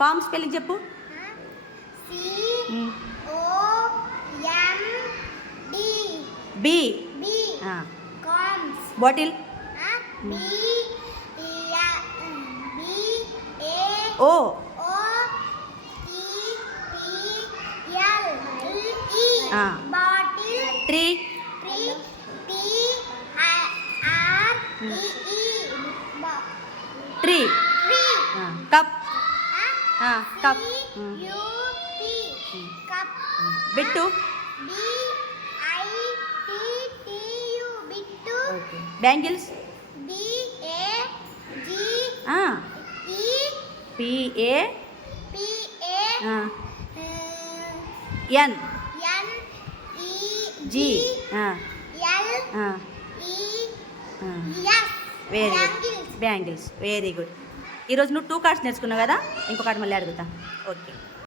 Com spelling చెప్పు. B. Bottle. O. Tree. Tree. Cup. Cup. బిట్టు. Bangles. PA N G very good. Bangles very good. ఈరోజు నువ్వు 2 cards నేర్చుకున్నావు కదా, ఇంకో కార్డు మళ్ళీ అడుగుతా. ఓకే.